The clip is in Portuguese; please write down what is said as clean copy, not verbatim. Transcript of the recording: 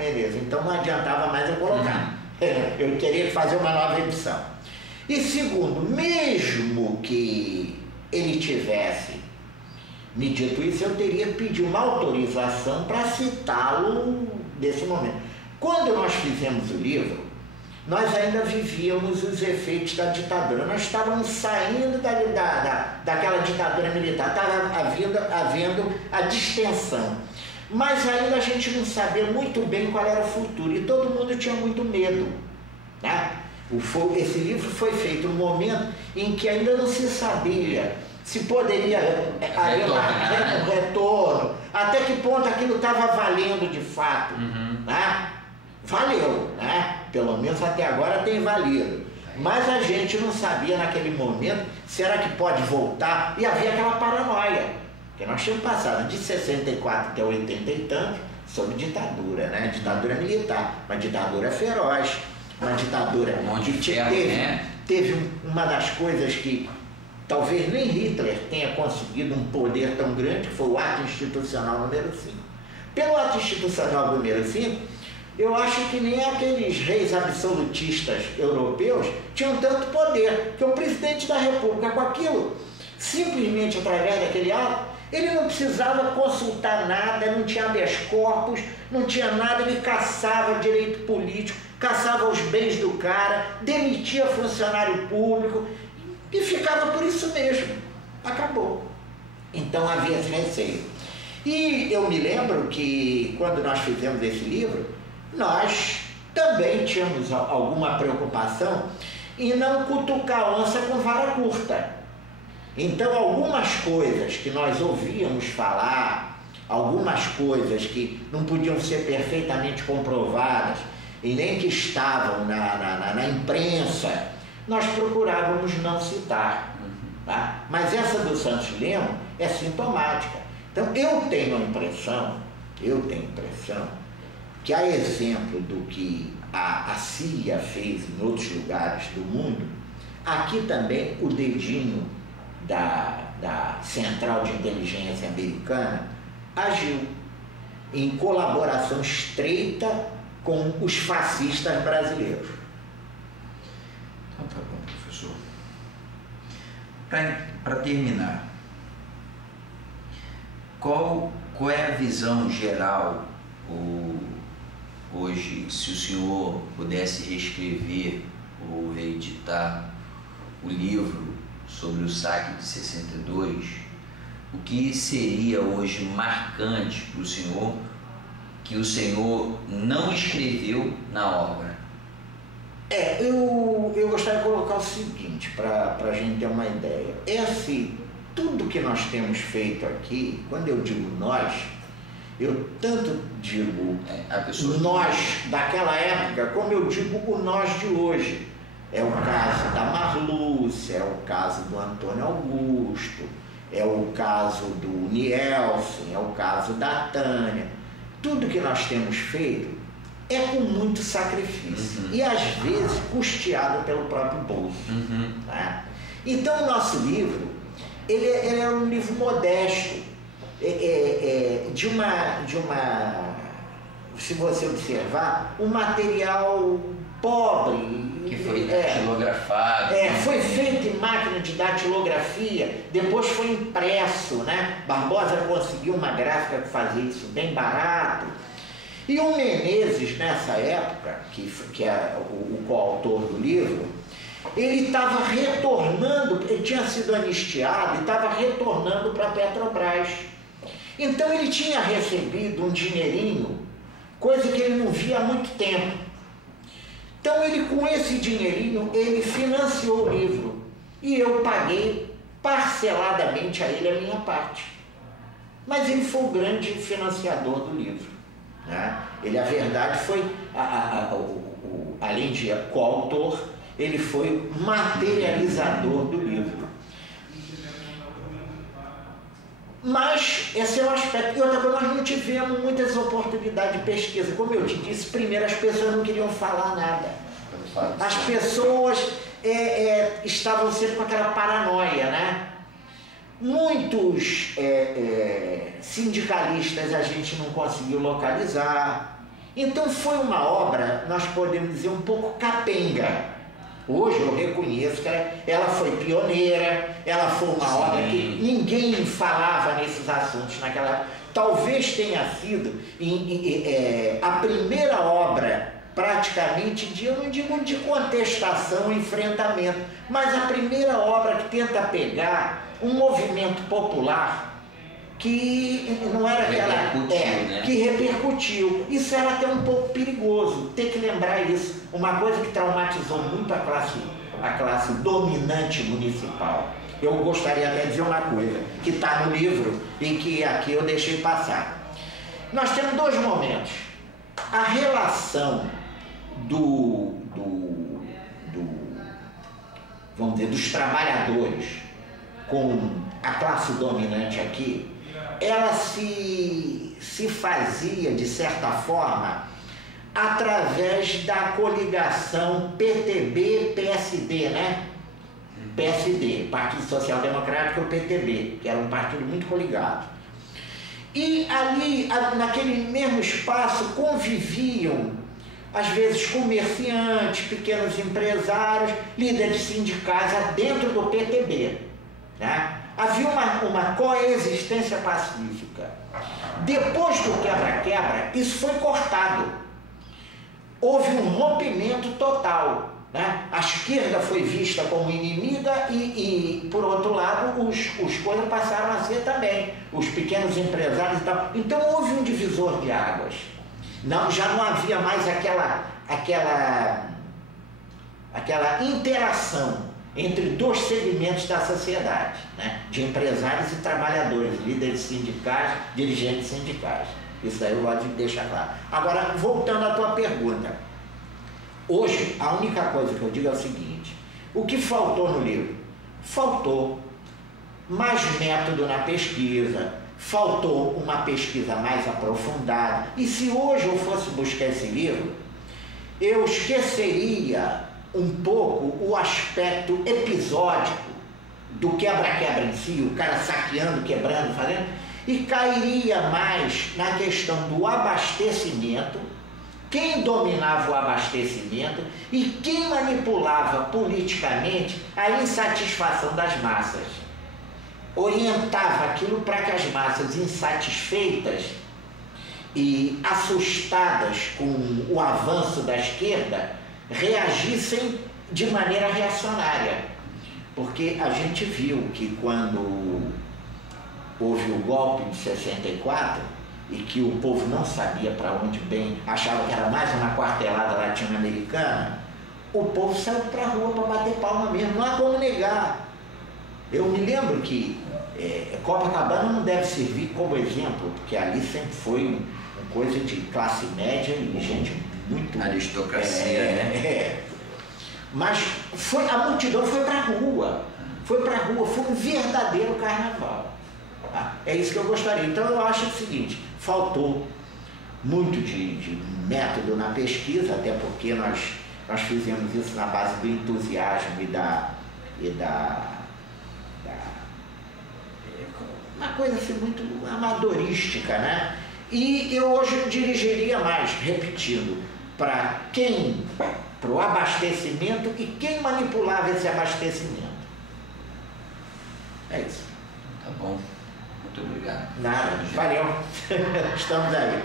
Menezes, então não adiantava mais eu colocar. Eu teria que fazer uma nova edição. E segundo, mesmo que ele tivesse me dito isso, eu teria que pedir uma autorização para citá-lo nesse momento. Quando nós fizemos o livro, nós ainda vivíamos os efeitos da ditadura. Nós estávamos saindo daquela ditadura militar, estava havendo a distensão. Mas ainda a gente não sabia muito bem qual era o futuro e todo mundo tinha muito medo, né? Esse livro foi feito no momento em que ainda não se sabia se poderia haver um retorno, até que ponto aquilo estava valendo de fato, né? Valeu, né? Pelo menos até agora tem valido. Mas a gente não sabia naquele momento, será que pode voltar? E havia aquela paranoia, que nós tínhamos passado de 64 até 80 e tanto, sob ditadura, né? Ditadura militar, uma ditadura feroz, uma ditadura que teve uma das coisas que talvez nem Hitler tenha conseguido um poder tão grande, que foi o ato institucional número 5. Pelo ato institucional número 5, eu acho que nem aqueles reis absolutistas europeus tinham tanto poder, que o presidente da República, com aquilo, simplesmente através daquele ato, ele não precisava consultar nada, não tinha habeas corpus, não tinha nada, ele caçava direito político, caçava os bens do cara, demitia funcionário público e ficava por isso mesmo. Acabou. Então havia esse receio. E eu me lembro que quando nós fizemos esse livro, nós também tínhamos alguma preocupação em não cutucar a onça com vara curta. Então, algumas coisas que nós ouvíamos falar, algumas coisas que não podiam ser perfeitamente comprovadas e nem que estavam na imprensa, nós procurávamos não citar. Tá? Mas essa do Santos Lemos é sintomática. Então, eu tenho a impressão que, a exemplo do que a CIA fez em outros lugares do mundo, aqui também o dedinho da Central de Inteligência Americana agiu em colaboração estreita com os fascistas brasileiros. Então tá bom, professor. Para terminar, qual é a visão geral, hoje, se o senhor pudesse reescrever ou reeditar o livro sobre o saque de 62, o que seria hoje marcante para o senhor que o senhor não escreveu na obra? Eu gostaria de colocar o seguinte, para a gente ter uma ideia. Tudo que nós temos feito aqui, quando eu digo nós, eu tanto digo nós daquela época, como eu digo o nós de hoje. É o caso da Marlúcia, é o caso do Antônio Augusto, é o caso do Nielsen, é o caso da Tânia. Tudo que nós temos feito é com muito sacrifício e às vezes custeado pelo próprio bolso. Tá? Então o nosso livro, ele é um livro modesto, de uma, se você observar, um material pobre. Que foi datilografado. Foi feito em máquina de datilografia, depois foi impresso, né? Barbosa conseguiu uma gráfica que fazia isso bem barato. E o Menezes, nessa época, que é o coautor do livro, ele estava retornando, ele tinha sido anistiado e estava retornando para a Petrobras. Então ele tinha recebido um dinheirinho, coisa que ele não via há muito tempo. Então ele, com esse dinheirinho, ele financiou o livro e eu paguei parceladamente a ele a minha parte. Mas ele foi o grande financiador do livro, né? Ele, a verdade, foi, além de coautor, ele foi materializador do livro. Mas esse é um aspecto. E outra coisa, nós não tivemos muitas oportunidades de pesquisa. Como eu te disse, primeiro as pessoas não queriam falar nada. As pessoas estavam sempre com aquela paranoia, né? Muitos sindicalistas a gente não conseguiu localizar. Então foi uma obra, nós podemos dizer, um pouco capenga. Hoje eu reconheço que ela foi pioneira, ela foi uma obra que ninguém falava nesses assuntos naquela época. Talvez tenha sido a primeira obra praticamente eu não digo de contestação, enfrentamento, mas a primeira obra que tenta pegar um movimento popular que não era aquela... né? Que repercutiu. Isso era até um pouco perigoso, ter que lembrar isso. Uma coisa que traumatizou muito a classe dominante municipal. Eu gostaria até de dizer uma coisa, que está no livro e que aqui eu deixei passar. Nós temos dois momentos. A relação vamos dizer, dos trabalhadores com a classe dominante aqui, ela se fazia, de certa forma, através da coligação PTB-PSD, né? PSD, Partido Social Democrático, e o PTB, que era um partido muito coligado. E ali, naquele mesmo espaço, conviviam, às vezes, comerciantes, pequenos empresários, líderes sindicais dentro do PTB, né? Havia uma coexistência pacífica. Depois do quebra-quebra, isso foi cortado. Houve um rompimento total, né? A esquerda foi vista como inimiga e por outro lado, os coisas passaram a ser também, os pequenos empresários e tal. Então houve um divisor de águas. Já não havia mais aquela interação entre dois segmentos da sociedade, né? De empresários e trabalhadores, líderes sindicais, dirigentes sindicais. Isso daí eu gosto de deixar claro. Agora, voltando à tua pergunta. Hoje, a única coisa que eu digo é o seguinte: o que faltou no livro? Faltou mais método na pesquisa, faltou uma pesquisa mais aprofundada. E se hoje eu fosse buscar esse livro, eu esqueceria um pouco o aspecto episódico do quebra-quebra em si, o cara saqueando, quebrando, fazendo, e cairia mais na questão do abastecimento, quem dominava o abastecimento e quem manipulava politicamente a insatisfação das massas. Orientava aquilo para que as massas insatisfeitas e assustadas com o avanço da esquerda reagissem de maneira reacionária. Porque a gente viu que quando houve o golpe de 64 e que o povo não sabia para onde bem, achava que era mais uma quartelada latino-americana, o povo saiu para a rua para bater palma mesmo, não há como negar. Eu me lembro que Copacabana não deve servir como exemplo, porque ali sempre foi uma coisa de classe média e gente muito... aristocracia, né? Mas a multidão foi para a rua, foi um verdadeiro carnaval. Tá? É isso que eu gostaria. Então eu acho o seguinte, faltou muito de método na pesquisa, até porque nós fizemos isso na base do entusiasmo uma coisa assim muito amadorística, né? E eu hoje dirigiria mais, repetindo, para o abastecimento e quem manipulava esse abastecimento. É isso. Tá bom. Muito obrigado. Nada, valeu. Estamos aí.